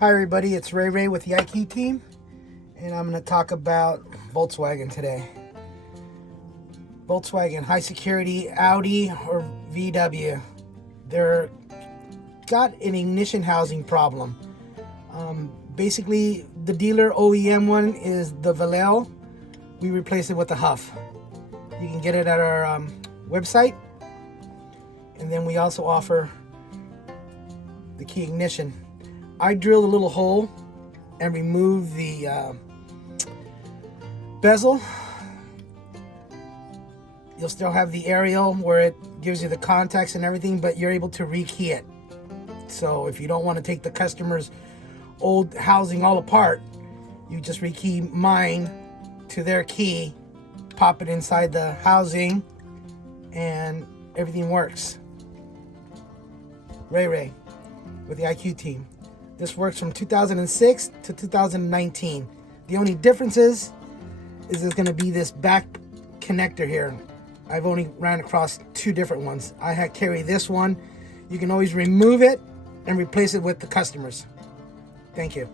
Hi everybody, it's Ray with the IQ team, and I'm going to talk about Volkswagen today. Volkswagen, high security, Audi or VW. They're got an ignition housing problem. Basically, the dealer OEM one is the Valel. We replace it with the Huff. You can get it at our website, and then we also offer the key ignition. I drilled a little hole and removed the bezel. You'll still have the aerial where it gives you the contacts and everything, but you're able to rekey it. So if you don't want to take the customer's old housing all apart, you just rekey mine to their key, pop it inside the housing, and everything works. Ray with the IQ team. This works from 2006 to 2019. The only difference is there's going to be this back connector here. I've only ran across two different ones. I carry this one. You can always remove it and replace it with the customers. Thank you.